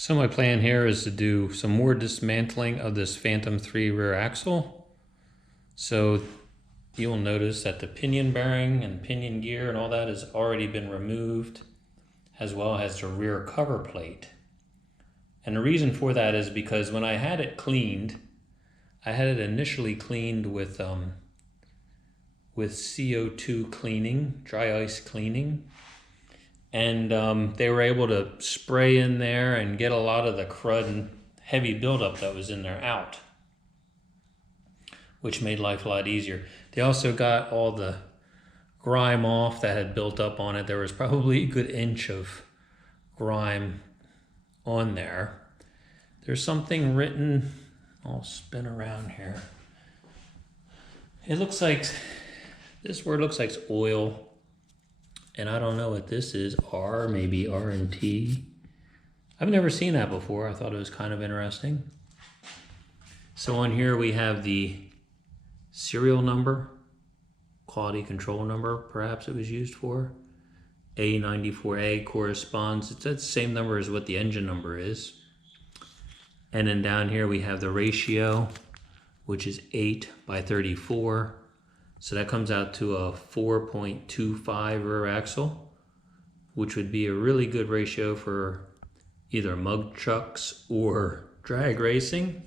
So my plan here is to do some more dismantling of this Phantom 3 rear axle. So you'll notice that the pinion bearing and pinion gear and all that has already been removed, as well as the rear cover plate. And the reason for that is because when I had it cleaned, I had it initially cleaned with CO2 cleaning, dry ice cleaning. And they were able to spray in there and get a lot of the crud and heavy buildup that was in there out, which made life a lot easier. They also got all the grime off that had built up on it. There was probably a good inch of grime on there. There's something written, I'll spin around here. It looks like, this word looks like oil. And I don't know what this is, R, maybe R and T. I've never seen that before. I thought it was kind of interesting. So on here we have the serial number, quality control number, perhaps it was used for. A94A corresponds, it's that same number as what the engine number is. And then down here we have the ratio, which is 8/34. So that comes out to a 4.25 rear axle, which would be a really good ratio for either mug trucks or drag racing.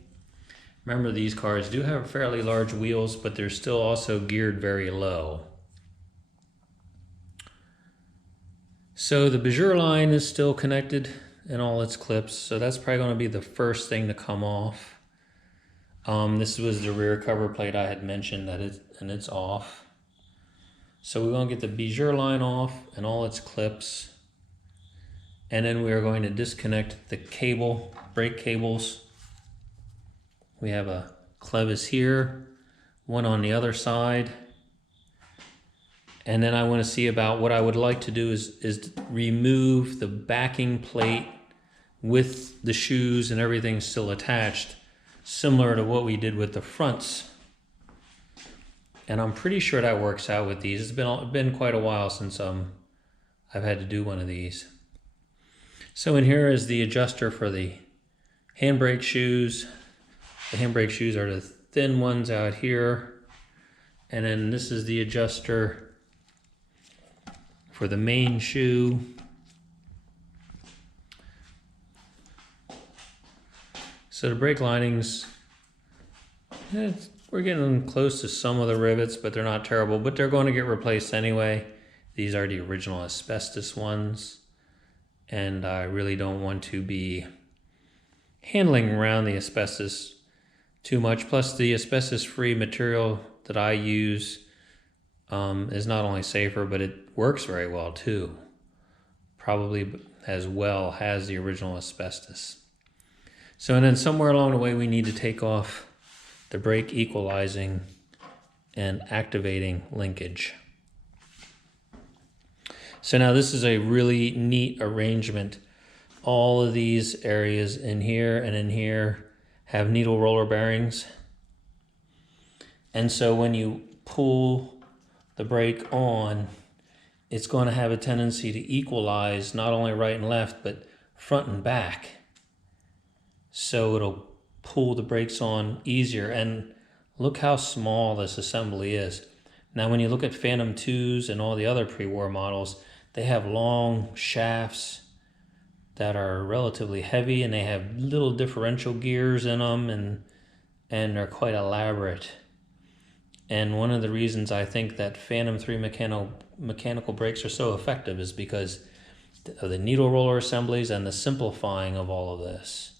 Remember, these cars do have fairly large wheels, but they're still also geared very low. So the Bajur line is still connected in all its clips, so that's probably going to be the first thing to come off. This was the rear cover plate I had mentioned that it's off. So we're going to get the Bajur line off and all its clips. And then we are going to disconnect the cable, brake cables. We have a clevis here, one on the other side. And then I want to see about what I would like to do is remove the backing plate with the shoes and everything still attached, similar to what we did with the fronts. And I'm pretty sure that works out with these. It's been quite a while since I've had to do one of these. So in here is the adjuster for the handbrake shoes. The handbrake shoes are the thin ones out here. And then this is the adjuster for the main shoe. So the brake linings, we're getting close to some of the rivets, but they're not terrible, but they're going to get replaced anyway. These are the original asbestos ones, and I really don't want to be handling around the asbestos too much. Plus the asbestos-free material that I use is not only safer, but it works very well too. Probably as well has the original asbestos. So, and then somewhere along the way, we need to take off the brake equalizing and activating linkage. So now this is a really neat arrangement. All of these areas in here and in here have needle roller bearings. And so when you pull the brake on, it's going to have a tendency to equalize not only right and left, but front and back. So it'll pull the brakes on easier. And look how small this assembly is. Now when you look at Phantom 2s and all the other pre-war models, they have long shafts that are relatively heavy, and they have little differential gears in them, and they're quite elaborate. And one of the reasons I think that Phantom 3 mechanical brakes are so effective is because of the needle roller assemblies and the simplifying of all of this.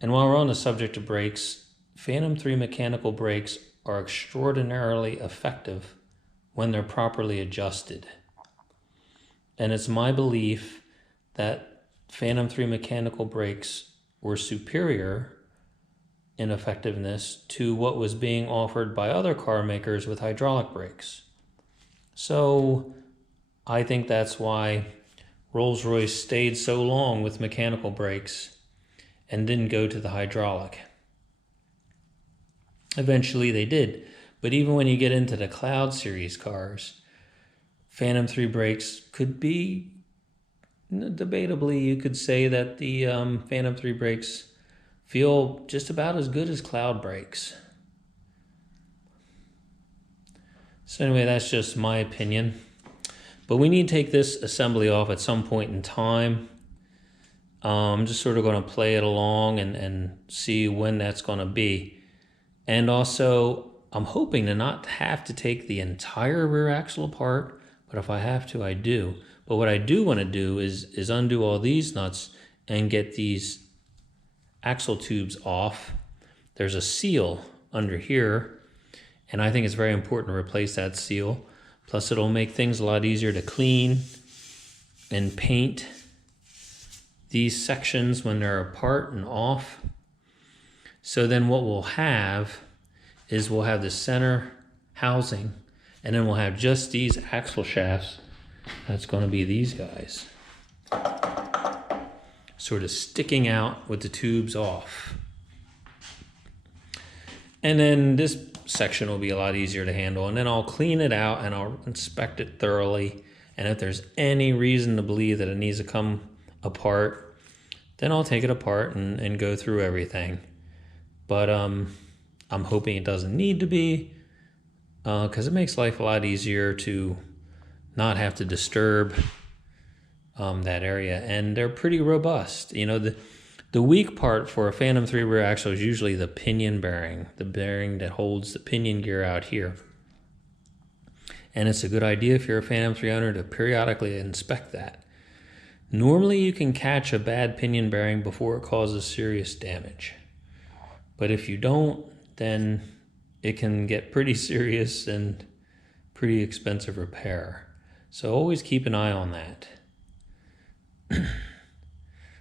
And while we're on the subject of brakes, Phantom 3 mechanical brakes are extraordinarily effective when they're properly adjusted. And it's my belief that Phantom 3 mechanical brakes were superior in effectiveness to what was being offered by other car makers with hydraulic brakes. So I think that's why Rolls-Royce stayed so long with mechanical brakes and didn't go to the hydraulic. Eventually they did, but even when you get into the Cloud series cars, Phantom 3 brakes could be Debatably, you could say that the Phantom 3 brakes feel just about as good as Cloud brakes. So anyway, that's just my opinion. But we need to take this assembly off at some point in time. I'm just sort of going to play it along and see when that's going to be. And also, I'm hoping to not have to take the entire rear axle apart, but if I have to, I do. But what I do want to do is undo all these nuts and get these axle tubes off. There's a seal under here, and I think it's very important to replace that seal. Plus, it'll make things a lot easier to clean and paint these sections when they're apart and off. So then what we'll have is we'll have the center housing, and then we'll have just these axle shafts. That's going to be these guys, sort of sticking out with the tubes off. And then this section will be a lot easier to handle, and then I'll clean it out and I'll inspect it thoroughly, and if there's any reason to believe that it needs to come apart, then I'll take it apart and go through everything. But I'm hoping it doesn't need to be, because it makes life a lot easier to not have to disturb that area, and they're pretty robust. You know, the weak part for a Phantom 3 rear axle is usually the pinion bearing, the bearing that holds the pinion gear out here. And it's a good idea if you're a Phantom 3 owner to periodically inspect that. Normally you can catch a bad pinion bearing before it causes serious damage. But if you don't, then it can get pretty serious and pretty expensive repair. So always keep an eye on that.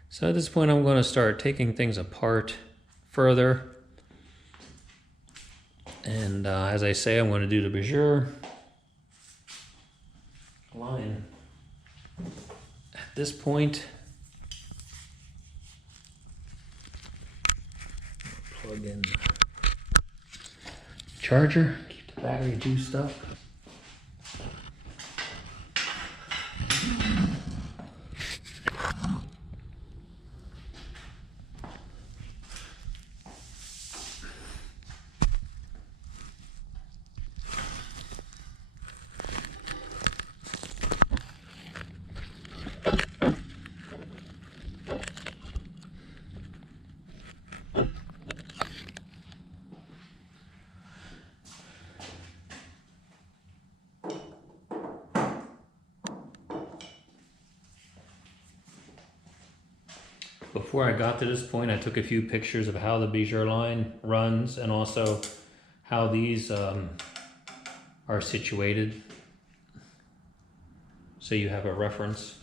So at this point, I'm going to start taking things apart further. And as I say, I'm going to do the Bijur line. At this point, plug in the charger, keep the battery juiced up. Before I got to this point, I took a few pictures of how the Bijur line runs and also how these are situated, so you have a reference.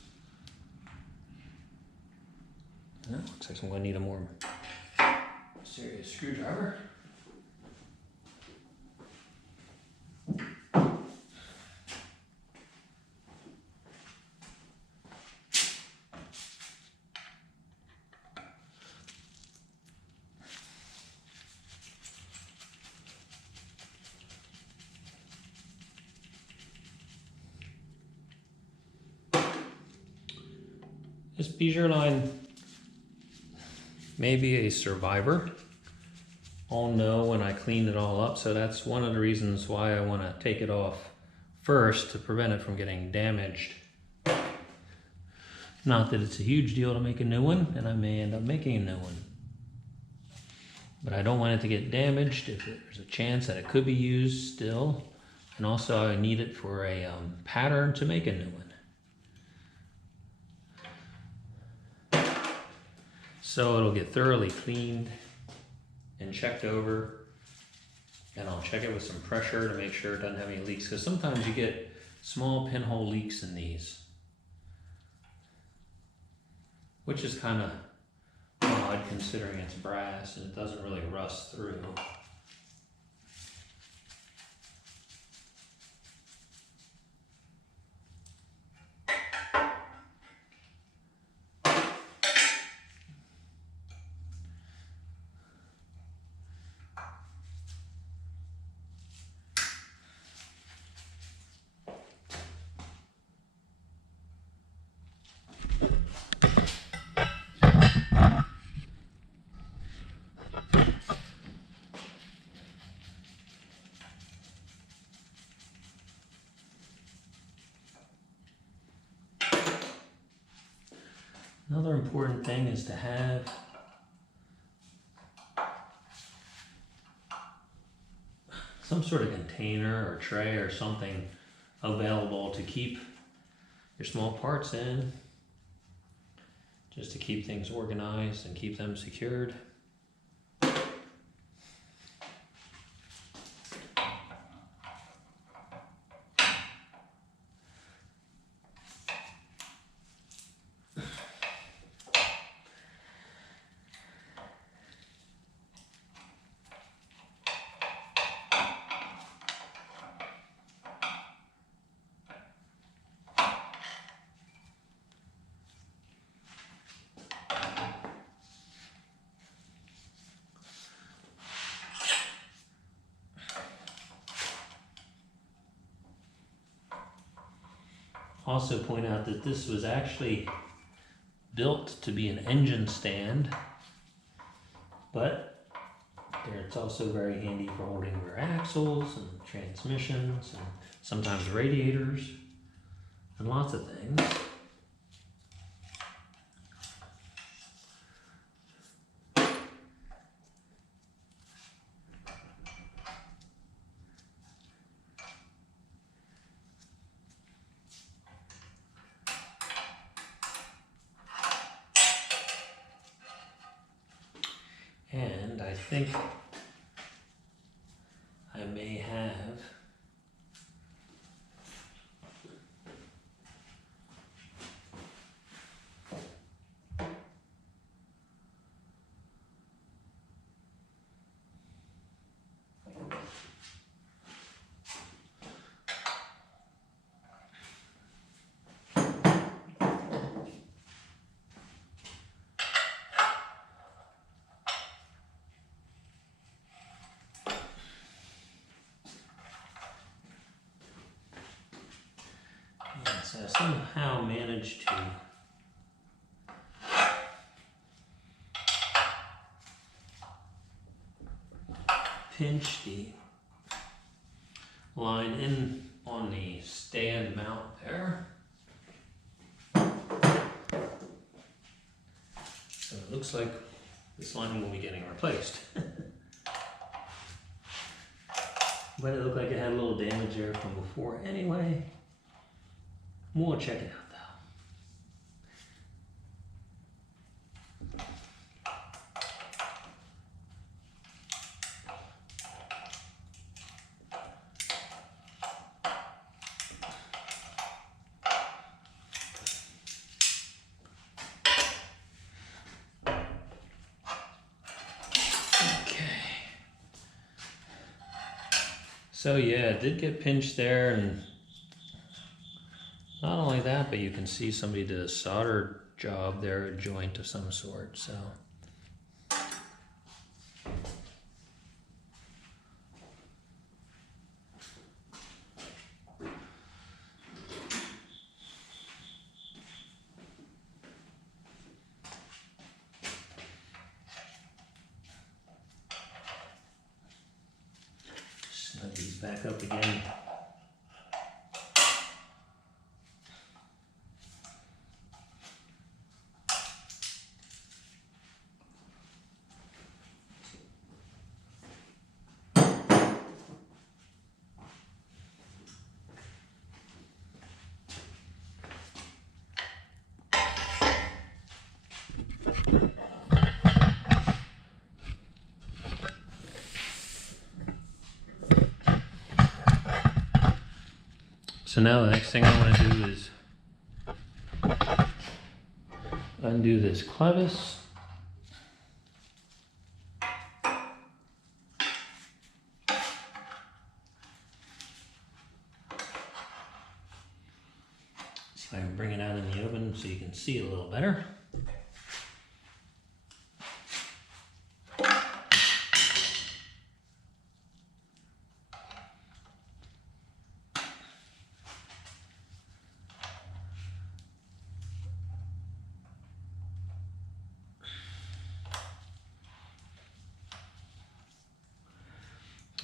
Looks like I'm going to need a more serious screwdriver. This Bijur line may be a survivor. I'll know when I clean it all up, so that's one of the reasons why I want to take it off first to prevent it from getting damaged. Not that it's a huge deal to make a new one, and I may end up making a new one. But I don't want it to get damaged if there's a chance that it could be used still. And also I need it for a pattern to make a new one. So it'll get thoroughly cleaned and checked over, and I'll check it with some pressure to make sure it doesn't have any leaks, because sometimes you get small pinhole leaks in these, which is kind of odd considering it's brass and it doesn't really rust through. Another important thing is to have some sort of container or tray or something available to keep your small parts in, just to keep things organized and keep them secured. Also point out that this was actually built to be an engine stand, but it's also very handy for holding rear axles and transmissions and sometimes radiators and lots of things. And I think I may have somehow managed to pinch the line in on the stand mount there. So it looks like this line will be getting replaced. But it looked like it had a little damage there from before anyway. We'll check it out though. So yeah, it did get pinched there, and not only that, but you can see somebody did a solder job there, a joint of some sort, so. Snug these back up again. So now the next thing I want to do is undo this clevis. See if I can bring it out in the oven so you can see it a little better.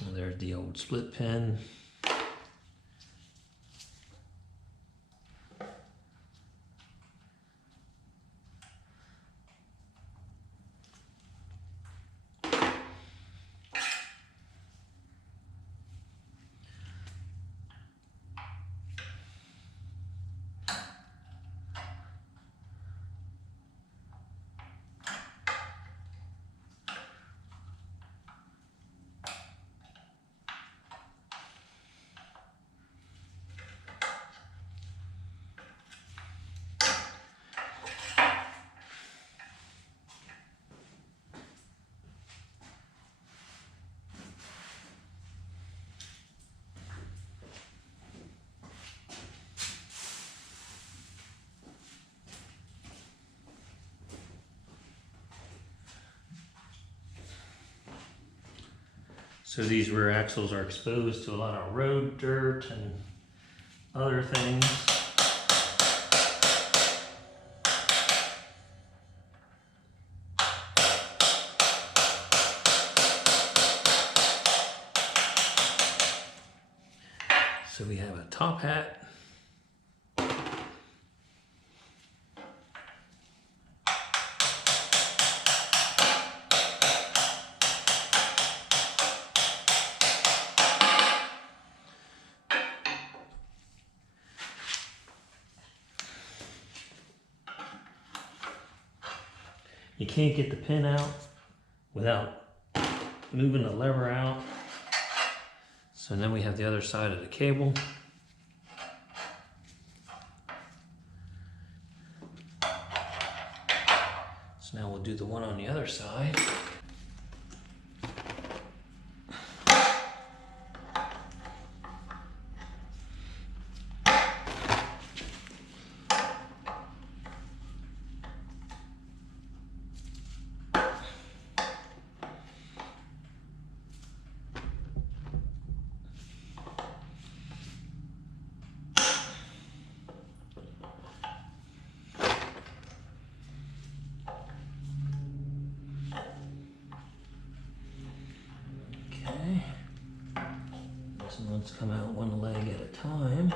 And there's the old split pin. So these rear axles are exposed to a lot of road dirt and other things. So we have a top hat. You can't get the pin out without moving the lever out. So then we have the other side of the cable. So now we'll do the one on the other side. Let's come out one leg at a time.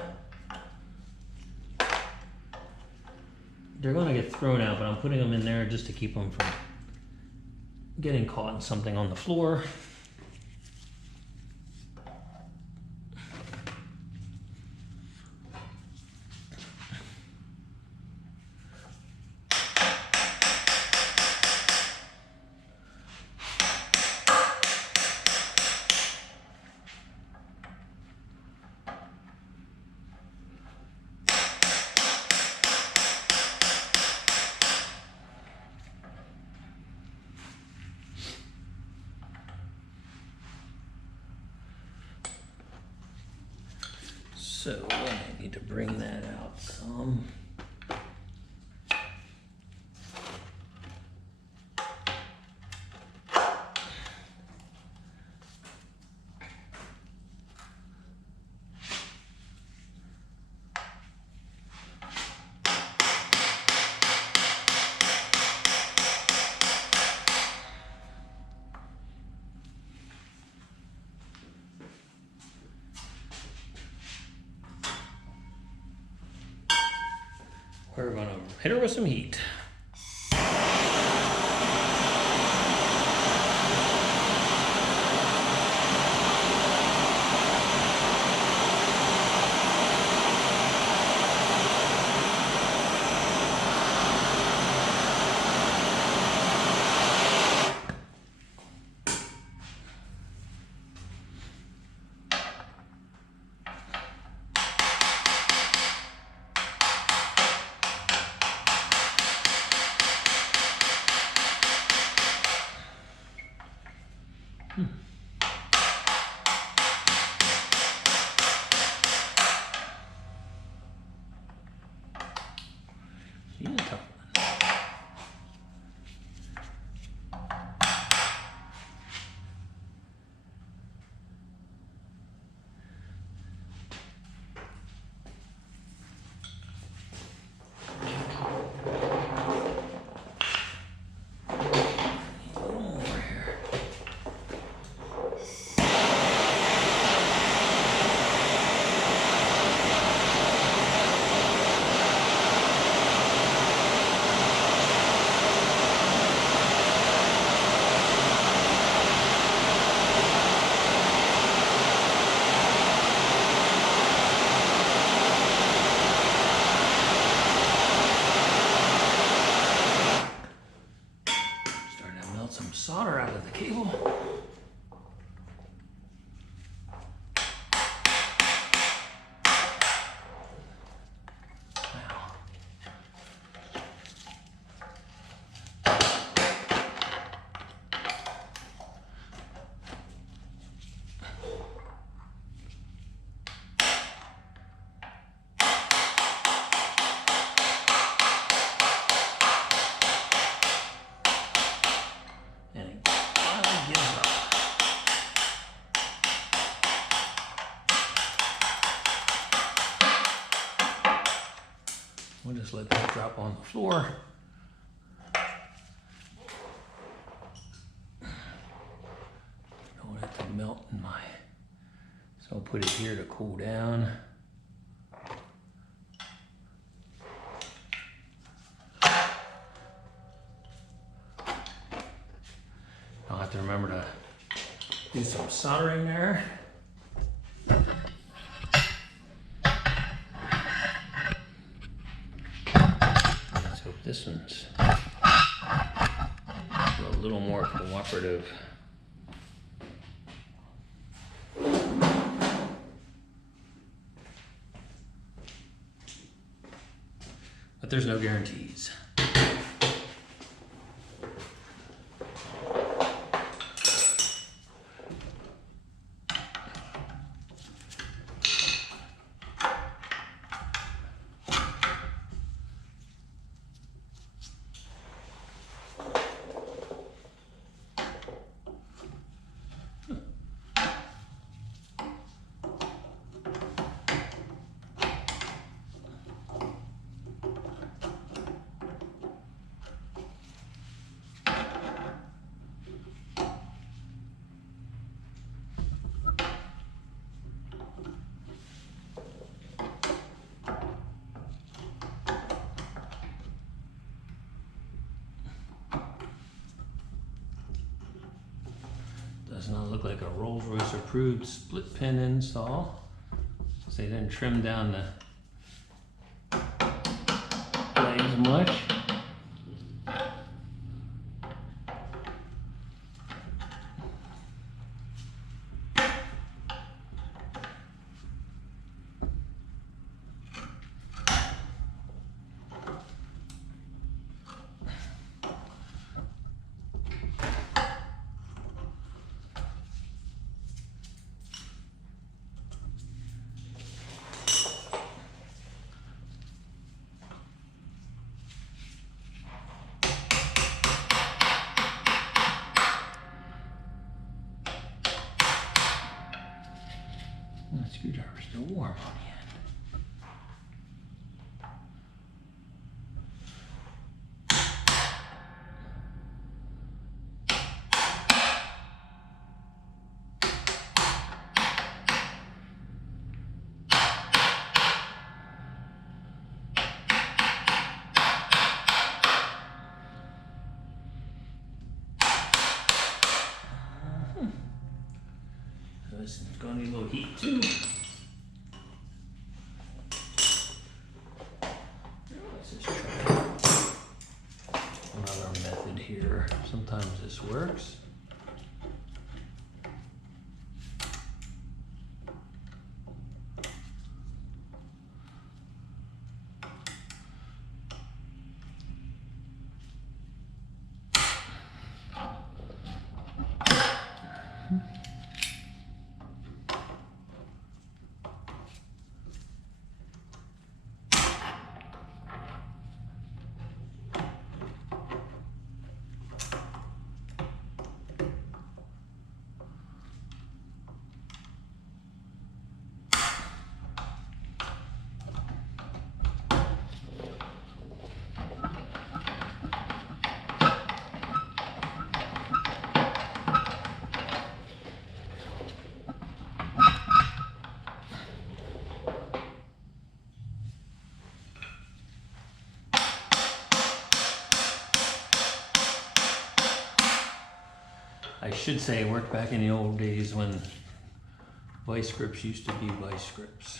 They're going to get thrown out, but I'm putting them in there just to keep them from getting caught in something on the floor. So I need to bring that out some. We're going to hit her with some heat. We'll just let that drop on the floor. Don't want it to melt in my, so I'll put it here to cool down. I'll have to remember to do some soldering there. Let's hope this one's a little more cooperative. But there's no guarantees. Does not look like a Rolls-Royce approved split pin install, since they didn't trim down the blades much. The screwdriver's still warm on the end. This is going to need a little heat too. Let's just try another method here. Sometimes this works. I should say it worked back in the old days when vice grips used to be vice grips.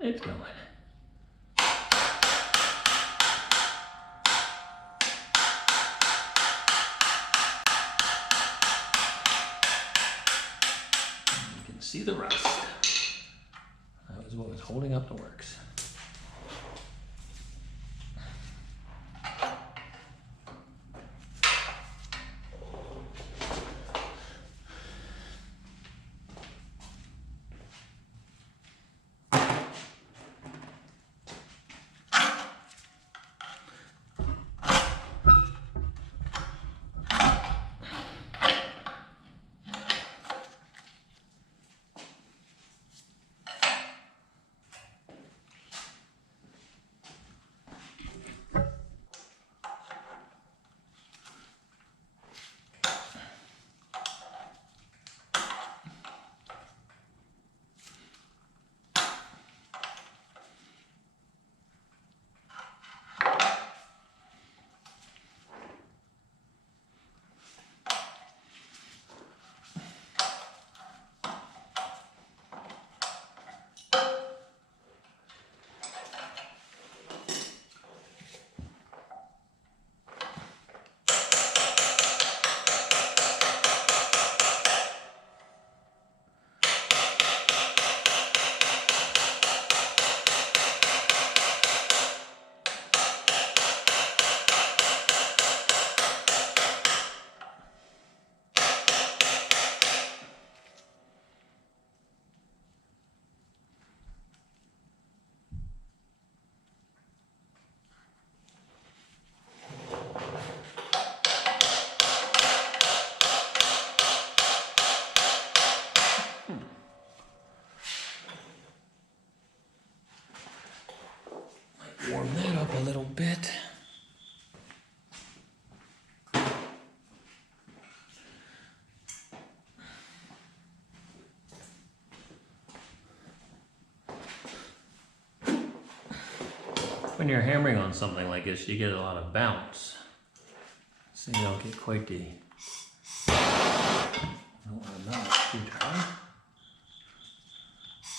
It's going. See the rust. That was what was holding up the works. when you're hammering on something like this, you get a lot of bounce. So you don't get quite the... I don't want another screwdriver.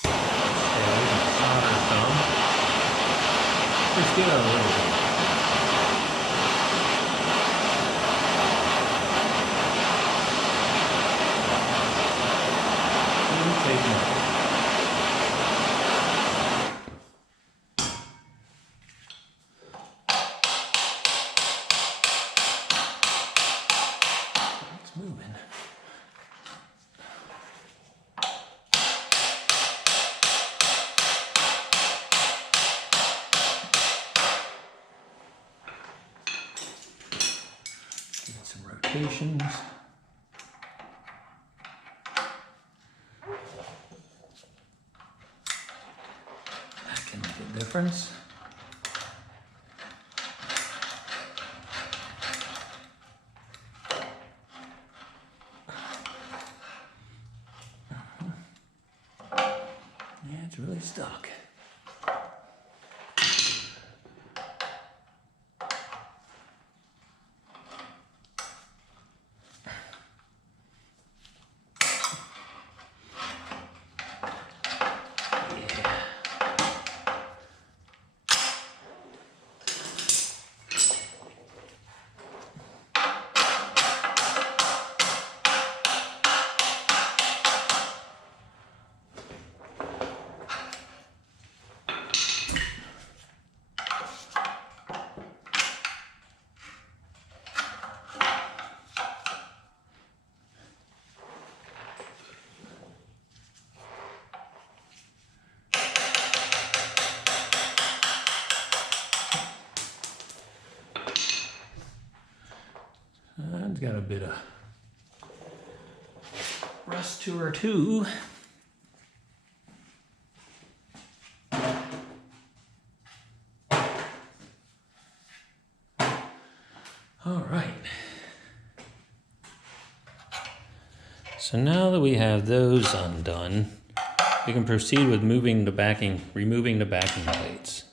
Okay, we can solder some. Just give it a little bit. Take more. It's moving. Give it some rotations. That can make a difference. Yeah, it's really stuck. It's got a bit of rust to her too. All right. So now that we have those undone, we can proceed with removing the backing plates.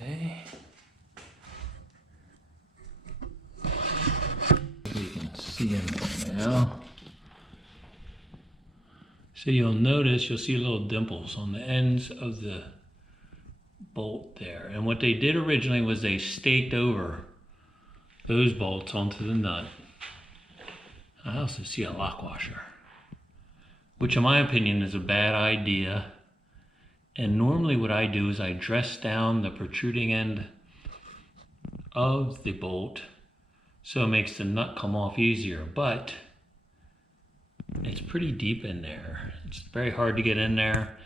Okay. You can see them now. So you'll see little dimples on the ends of the bolt there. And what they did originally was they staked over those bolts onto the nut. I also see a lock washer, which in my opinion is a bad idea. And normally what I do is I dress down the protruding end of the bolt so it makes the nut come off easier, but it's pretty deep in there. It's very hard to get in there.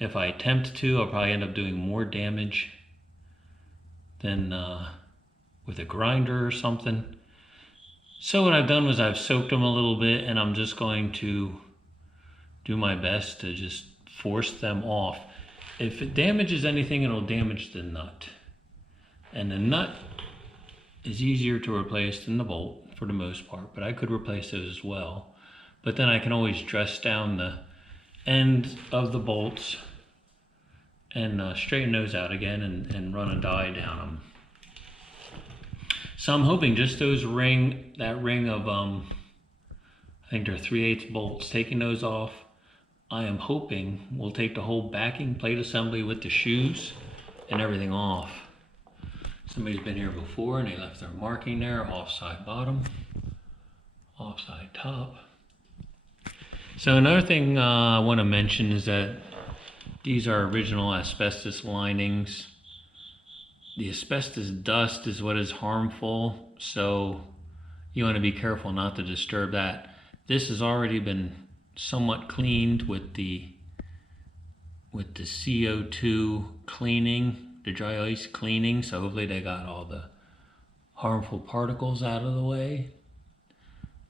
If I attempt to, I'll probably end up doing more damage than with a grinder or something. So what I've done was I've soaked them a little bit, and I'm just going to do my best to just force them off. If it damages anything, it'll damage the nut. And the nut is easier to replace than the bolt for the most part, but I could replace those as well. But then I can always dress down the end of the bolts and straighten those out again and run a die down them. So I'm hoping just that ring of, I think they're 3/8 bolts, taking those off, I am hoping we'll take the whole backing plate assembly with the shoes and everything off. Somebody's been here before and they left their marking there, offside bottom, offside top. So another thing I want to mention is that these are original asbestos linings. The asbestos dust is what is harmful, so you want to be careful not to disturb that. This has already been somewhat cleaned with the CO2 cleaning, the dry ice cleaning, so hopefully they got all the harmful particles out of the way.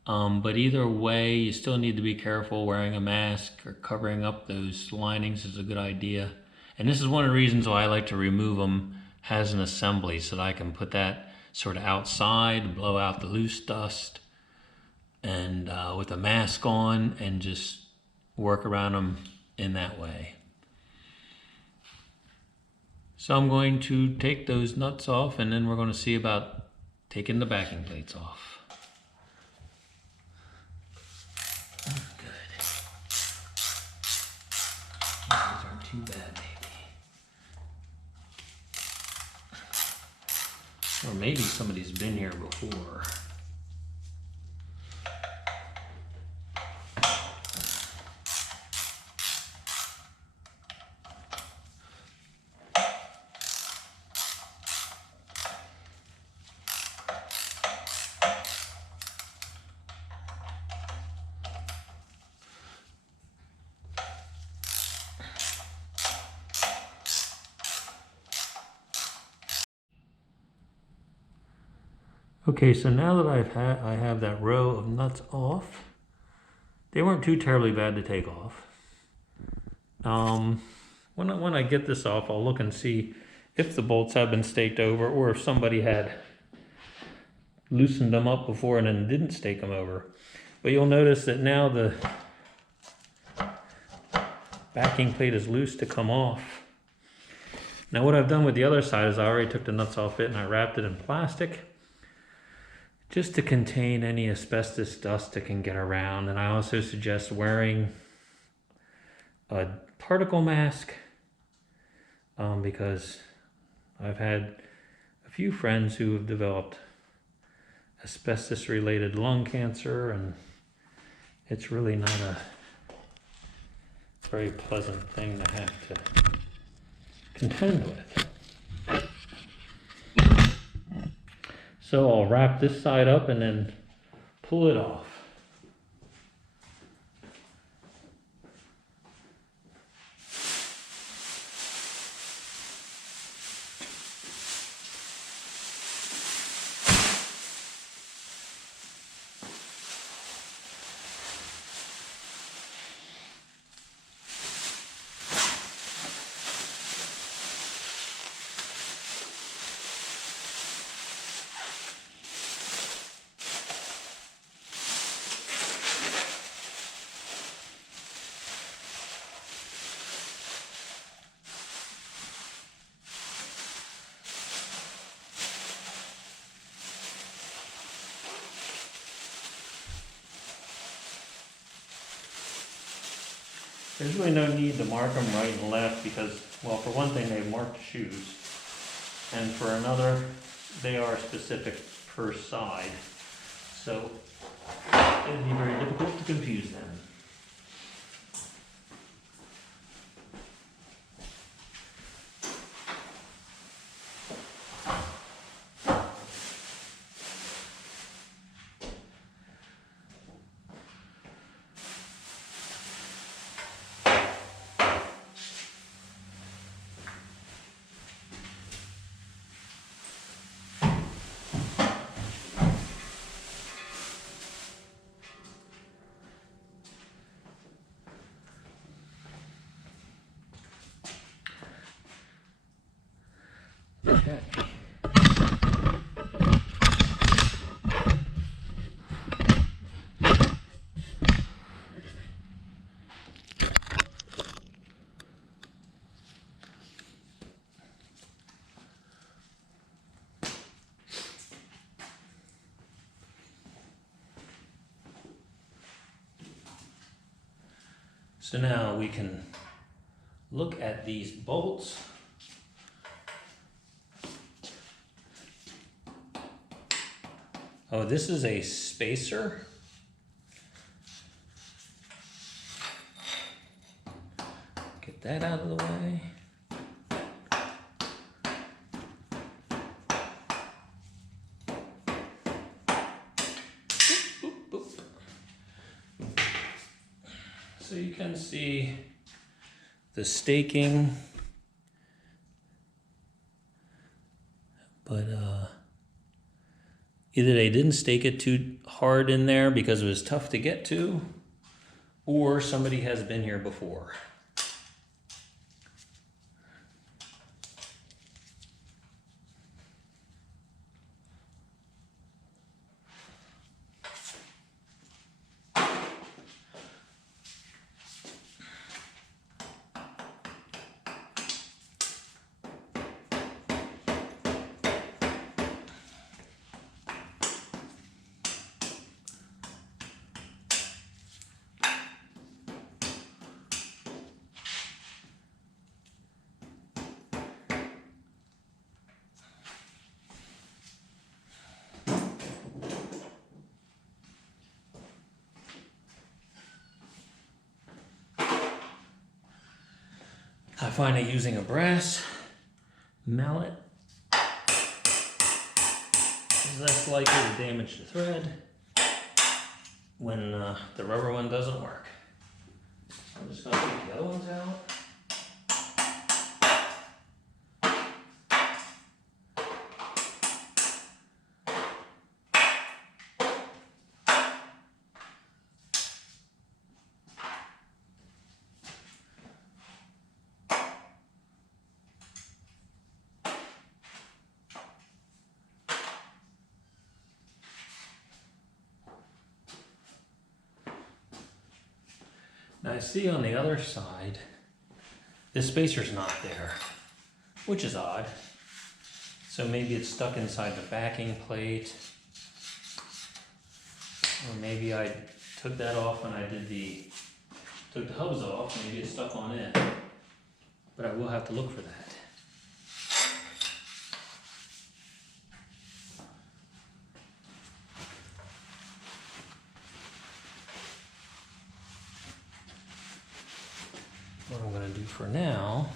But either way, you still need to be careful. Wearing a mask or covering up those linings is a good idea. And this is one of the reasons why I like to remove them as an assembly, so that I can put that sort of outside, blow out the loose dust, and with a mask on, and just work around them in that way. So I'm going to take those nuts off, and then we're going to see about taking the backing plates off. Good. These aren't too bad, maybe. Or maybe somebody's been here before. Okay, so now that I have that row of nuts off, they weren't too terribly bad to take off. When I get this off, I'll look and see if the bolts have been staked over, or if somebody had loosened them up before and then didn't stake them over. But you'll notice that now the backing plate is loose to come off. Now what I've done with the other side is I already took the nuts off it and I wrapped it in plastic, just to contain any asbestos dust that can get around. And I also suggest wearing a particle mask, because I've had a few friends who have developed asbestos related lung cancer, and it's really not a very pleasant thing to have to contend with. So I'll wrap this side up and then pull it off. There's really no need to mark them right and left because, well, for one thing, they've marked shoes. And for another, they are specific per side. So it would be very difficult to confuse them. Okay. So now we can look at these bolts. Oh, this is a spacer. Get that out of the way. Boop, boop, boop. So you can see the staking, but Either they didn't stake it too hard in there because it was tough to get to, or somebody has been here before. I find that using a brass mallet is less likely to damage the thread when the rubber one doesn't work. I'm just going to take the other ones out. Now I see on the other side, this spacer's not there, which is odd. So maybe it's stuck inside the backing plate. Or maybe I took that off when I took the hubs off, maybe it's stuck on it. But I will have to look for that. What I'm going to do for now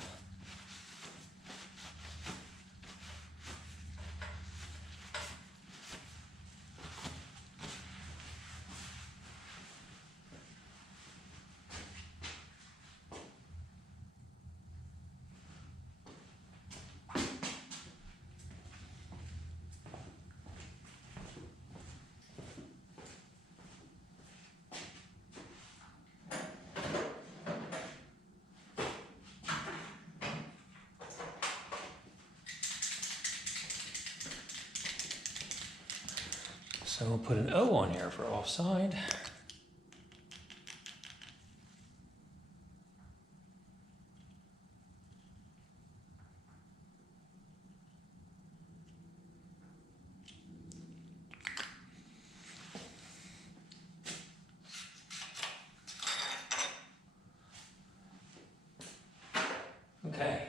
so we'll put an O on here for offside. Okay.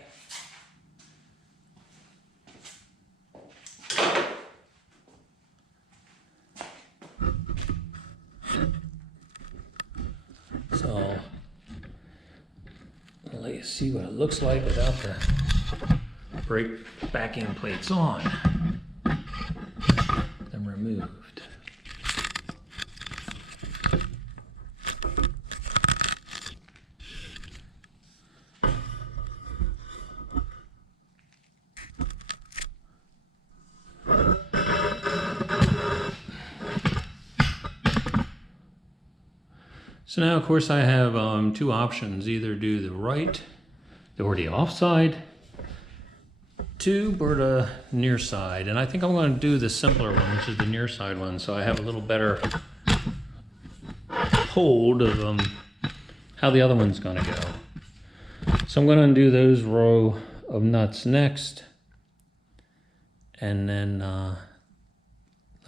So I'll let you see what it looks like without the brake backing plates on. Them removed. So now, of course, I have two options: either do the right, or the offside tube, or the near side. And I think I'm going to do the simpler one, which is the near side one, so I have a little better hold of how the other one's going to go. So I'm going to undo those row of nuts next, and then,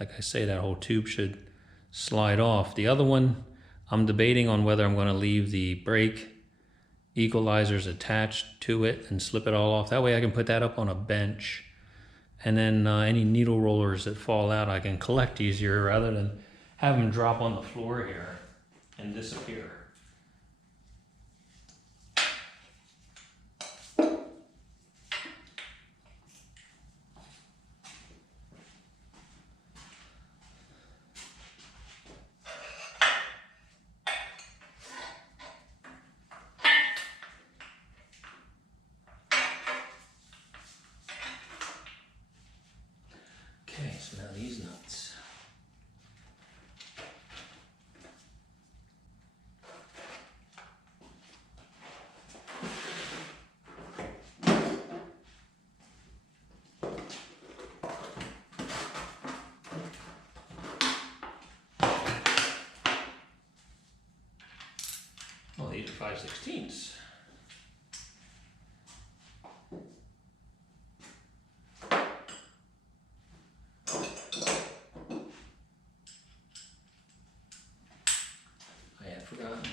like I say, that whole tube should slide off. The other one, I'm debating on whether I'm going to leave the brake equalizers attached to it and slip it all off. That way I can put that up on a bench, and then any needle rollers that fall out I can collect easier rather than have them drop on the floor here and disappear. Okay, so now these nuts. 5/16. I had forgotten that.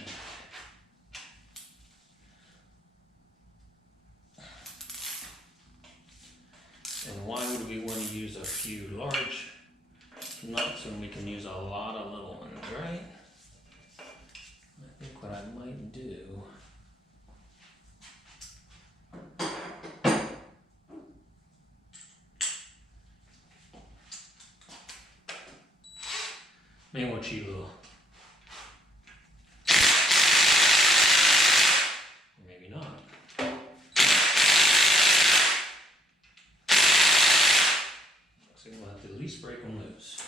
And why would we want to use a few large nuts when we can use a lot of little ones, right? I think what I might do, maybe we'll cheat a little. Or maybe not. So we'll have to at least break them loose.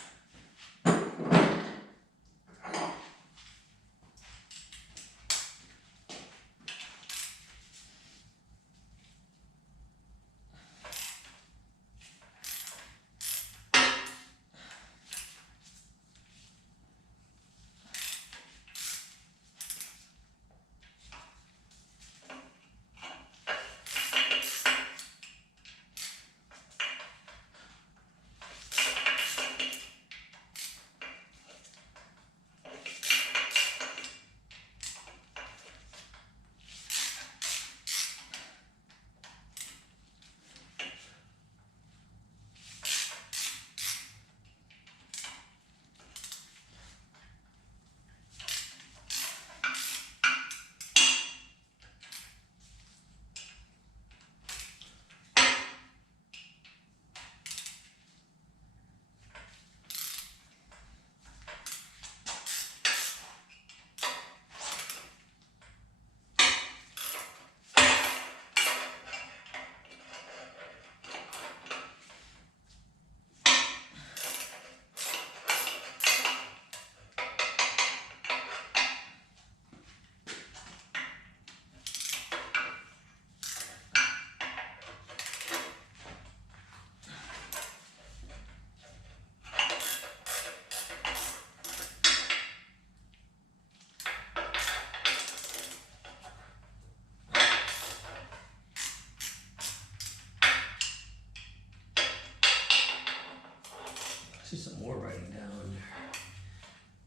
I see some more writing down there.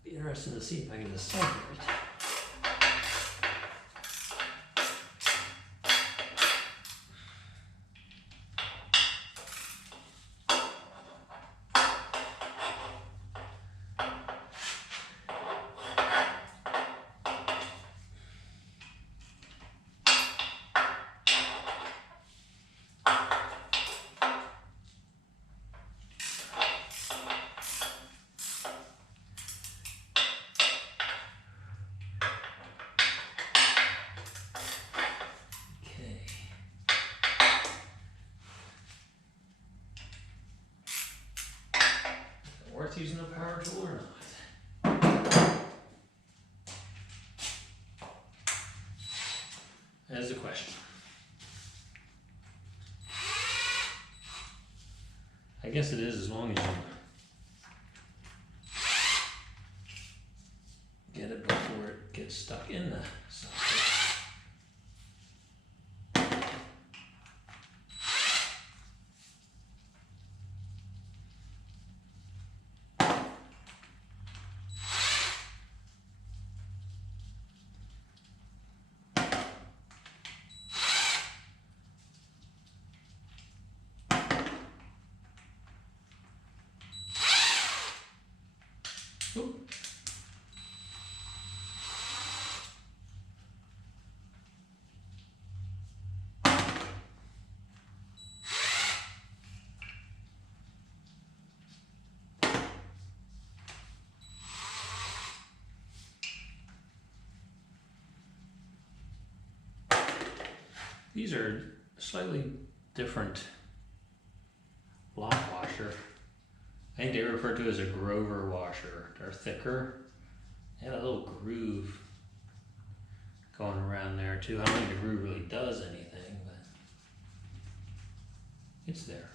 Be interested to see if I can decipher it. Worth using the power tool or not? That is the question. I guess it is, as long as you get it before it gets stuck in the socket. Oop. These are slightly different lock washer. I think they refer to as a Grover washer. They're thicker. They had a little groove going around there too. I don't think the groove really does anything, but it's there.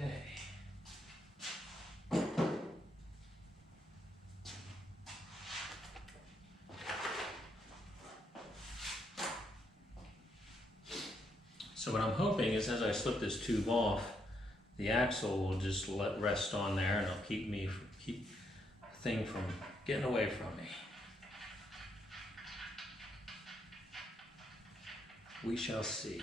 Okay. So what I'm hoping is as I slip this tube off, the axle will just let rest on there and it'll keep the thing from getting away from me. We shall see.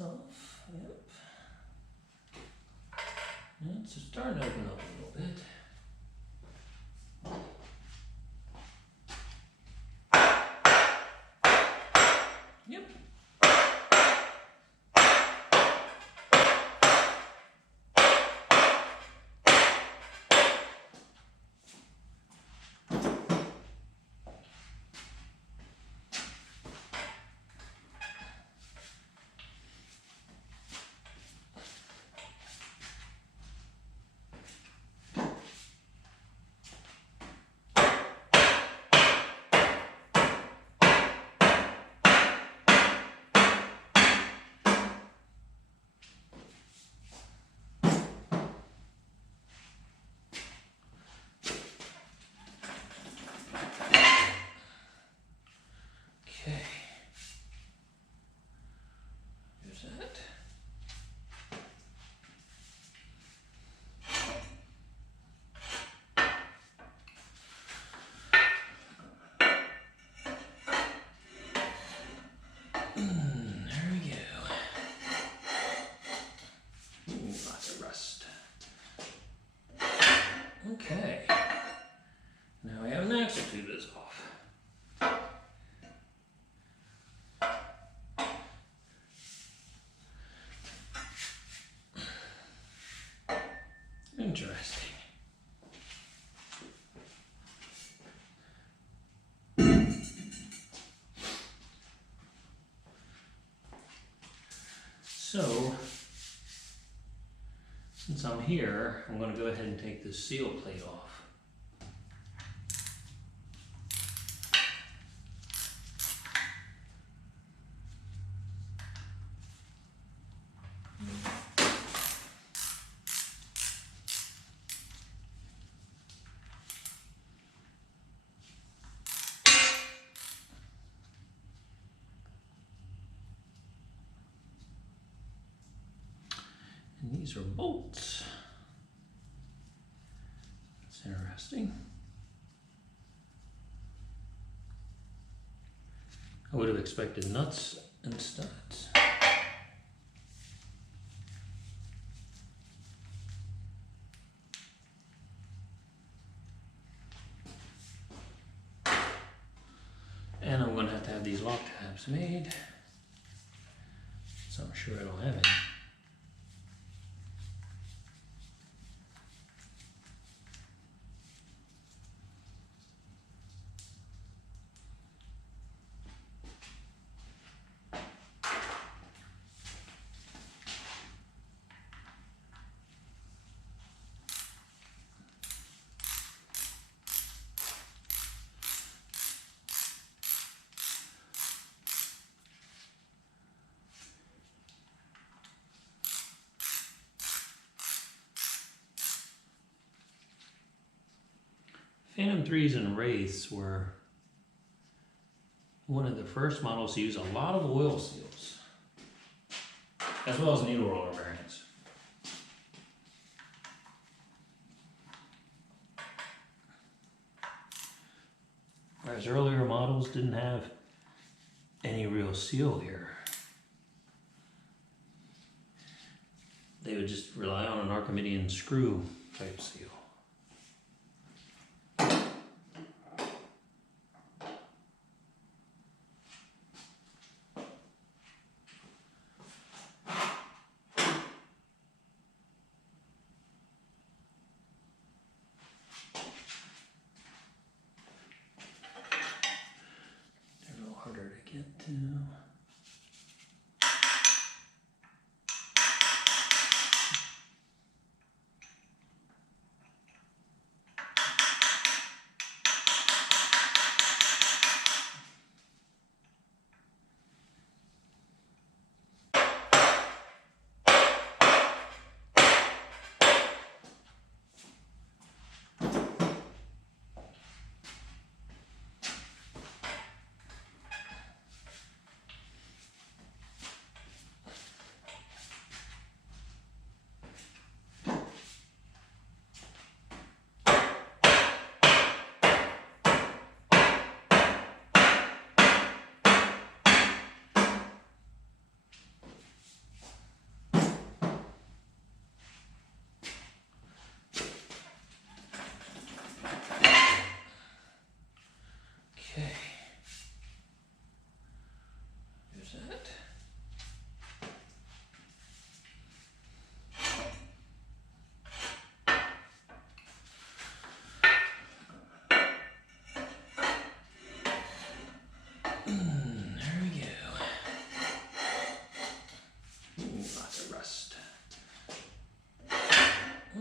Off. Yep. It's starting to open up a little bit. Yep. Okay. There's that. There we go. Ooh, lots of rust. Okay. Now we have an axle tube that's off. Interesting. So, since I'm here, I'm going to go ahead and take this seal plate off. And these are bolts. That's interesting. I would have expected nuts and studs. was made. So I'm sure I don't have any. Phantom 3s and Wraiths were one of the first models to use a lot of oil seals, as well as needle roller bearings. Whereas earlier models didn't have any real seal here. They would just rely on an Archimedean screw type seal. Harder to get to.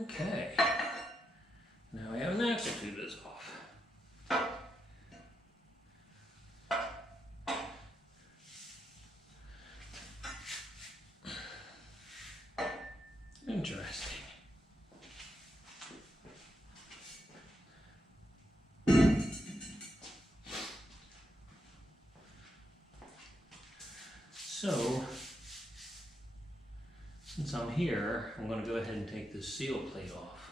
Okay, now we have an axle tube is off. Interesting. So, since I'm here, I'm going to go ahead and take this seal plate off.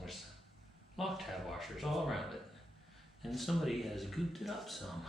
There's lock tab washers all around it. And somebody has gooped it up some.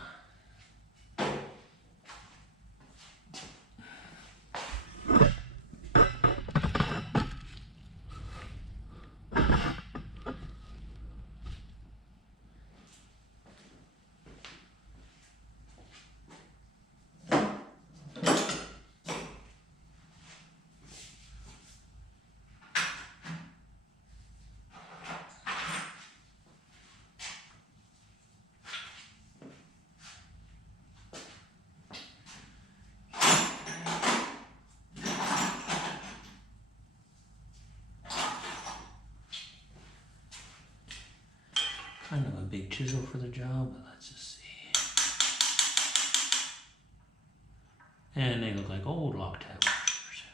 Kind of a big chisel for the job, but let's just see. And they look like old lock tab washers.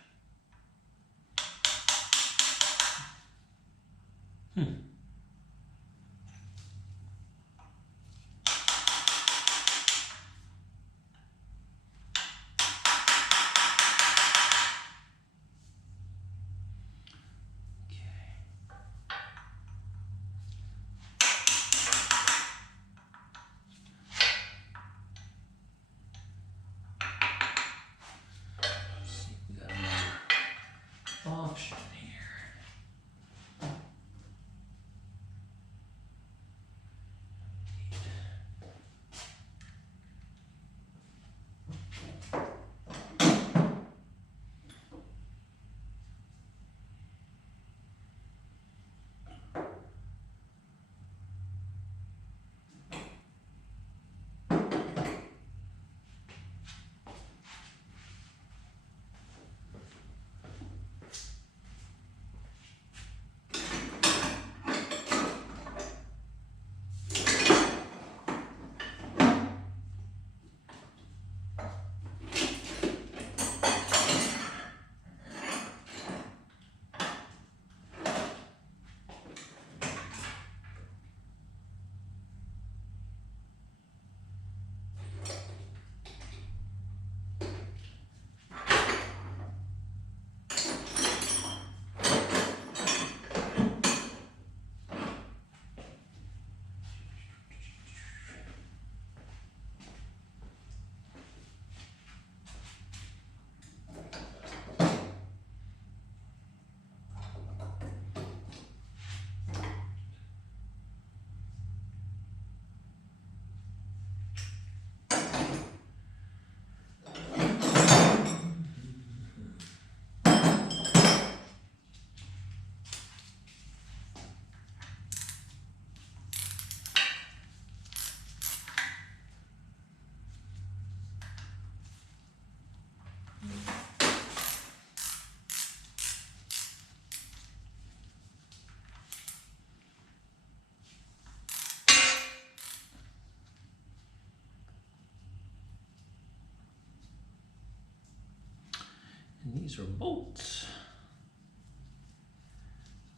Option here. These are bolts.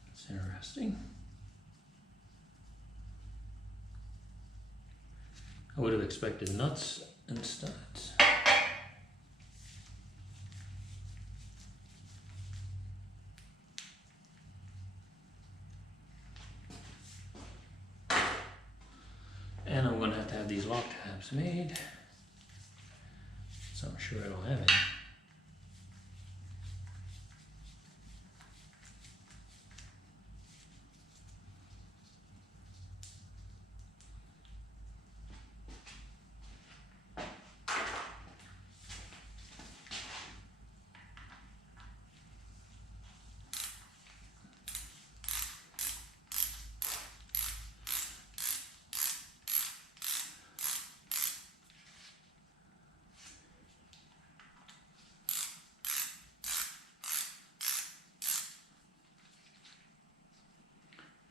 That's interesting. I would have expected nuts and studs. And I'm going to have these lock tabs made. So I'm sure I don't have any.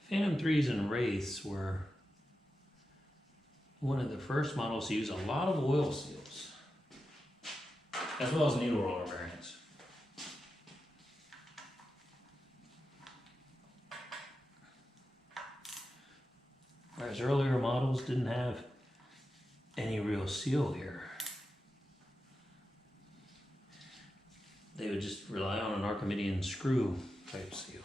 Phantom 3s and Wraiths were one of the first models to use a lot of oil seals, as well as needle roller variants. Whereas earlier models didn't have any real seal here. They would just rely on an Archimedean screw type seal.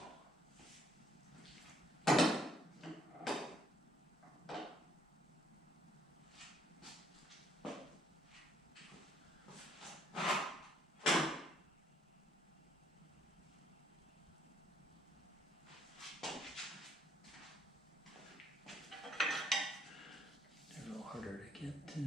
Harder to get to.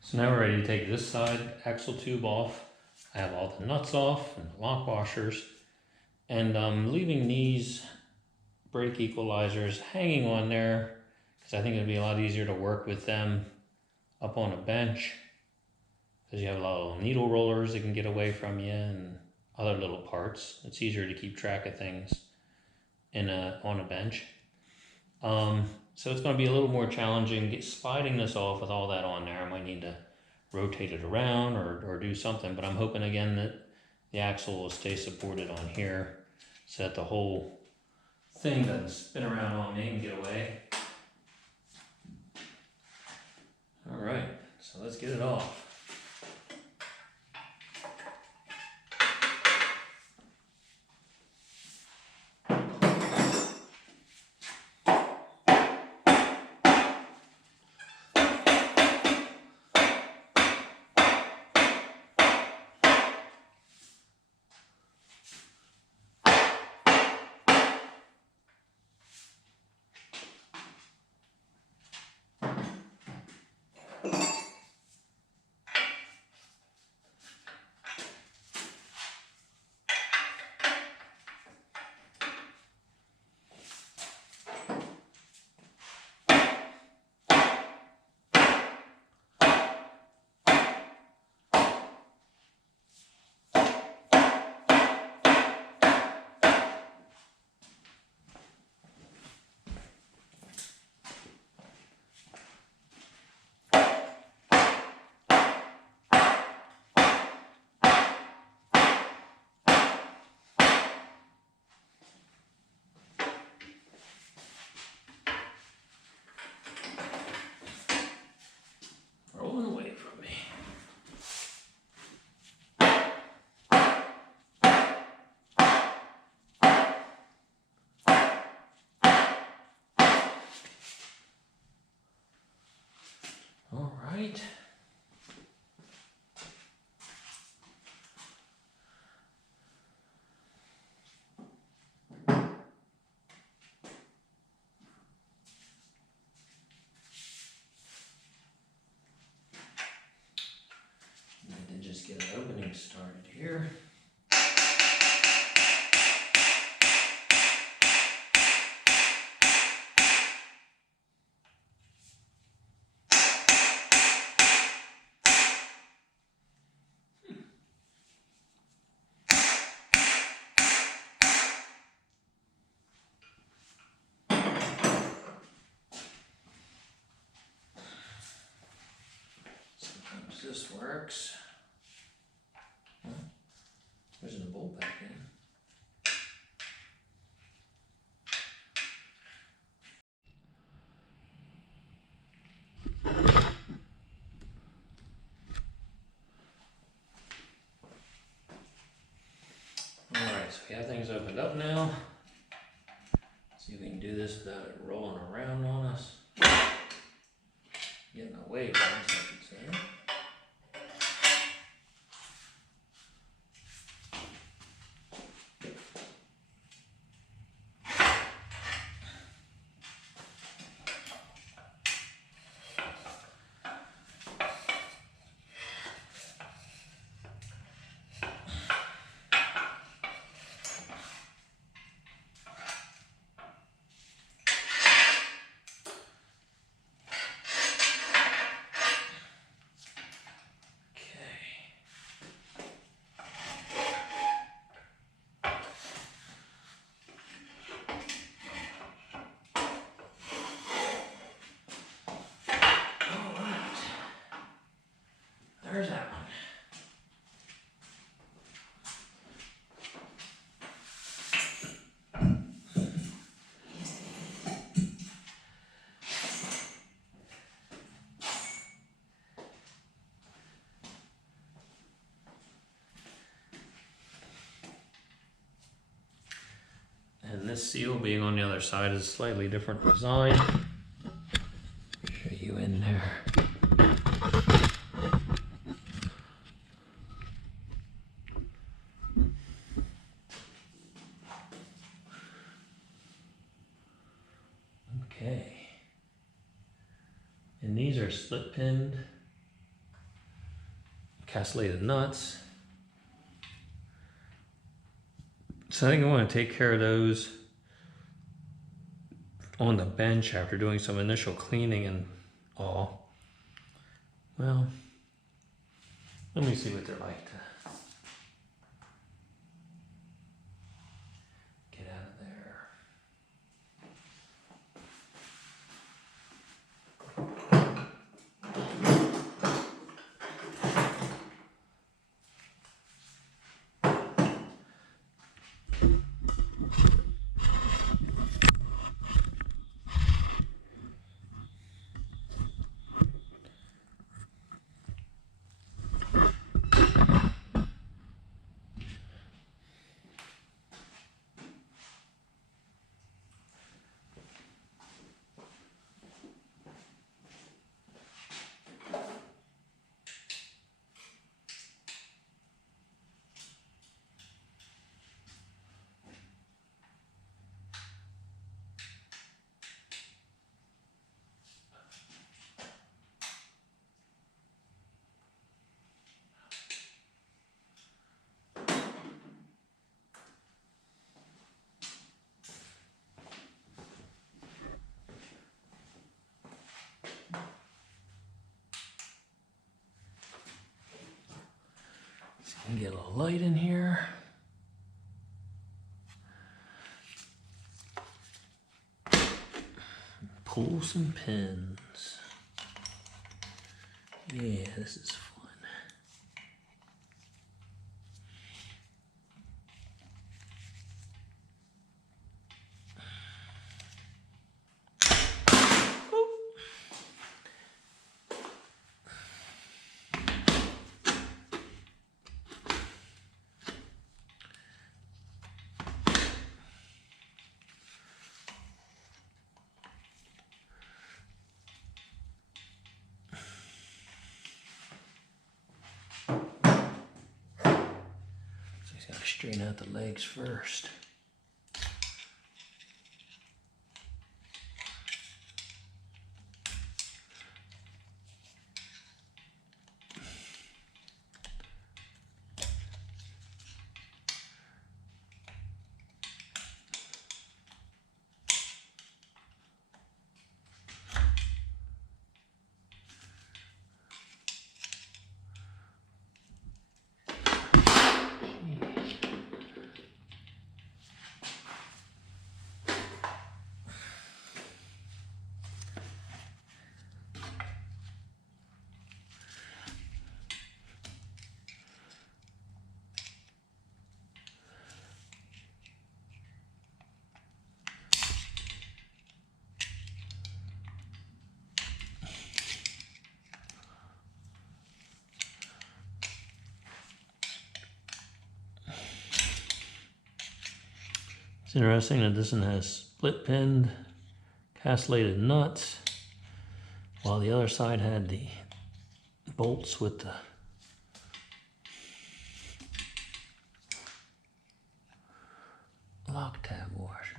So now we're ready to take this side axle tube off. I have all the nuts off and the lock washers, and I'm leaving these brake equalizers hanging on there because I think it'd be a lot easier to work with them up on a bench, because you have a lot of little needle rollers that can get away from you and other little parts. It's easier to keep track of things on a bench. So it's going to be a little more challenging sliding this off with all that on there. I might need to rotate it around or do something, but I'm hoping again that the axle will stay supported on here so that the whole thing doesn't spin around on me and get away. All right, so let's get it off. Rolling away from me. All right. Need to just get an opening started here. this works. Huh? There's the bolt back in. Alright, so we have things opened up now. See if we can do this without it rolling around on us. Getting away from us, I should say. There's that one. And this seal being on the other side is a slightly different design. Show you in there. Okay. And these are split pinned castellated nuts. So I think I want to take care of those on the bench after doing some initial cleaning and all. Well, let me see what they're like to get out of there. Get a little light in here. Pull some pins. Yeah, this is fun. Got to straighten out the legs first. It's interesting that this one has split pinned castellated nuts, while the other side had the bolts with the lock tab washers.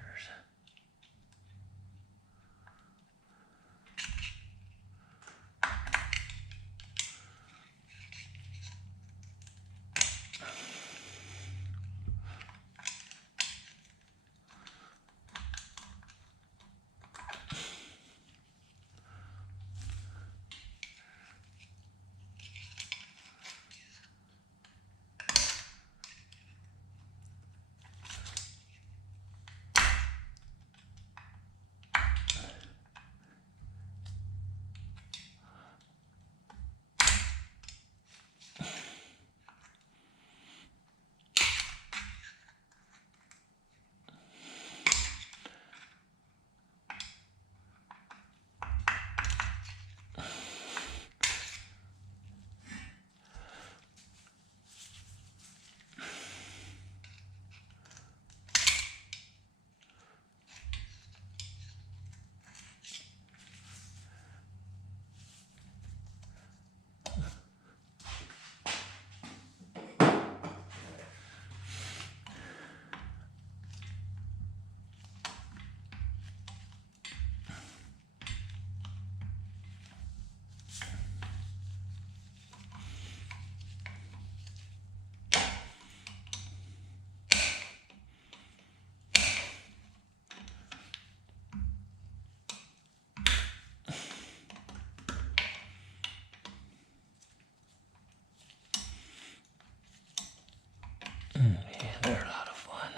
Yeah, they're a lot of fun.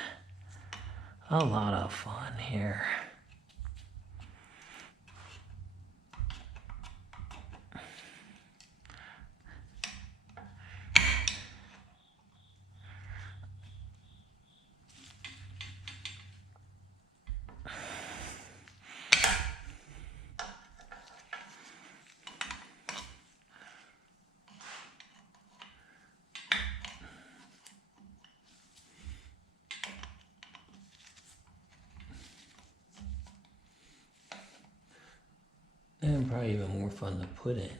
A lot of fun here. And probably even more fun to put in.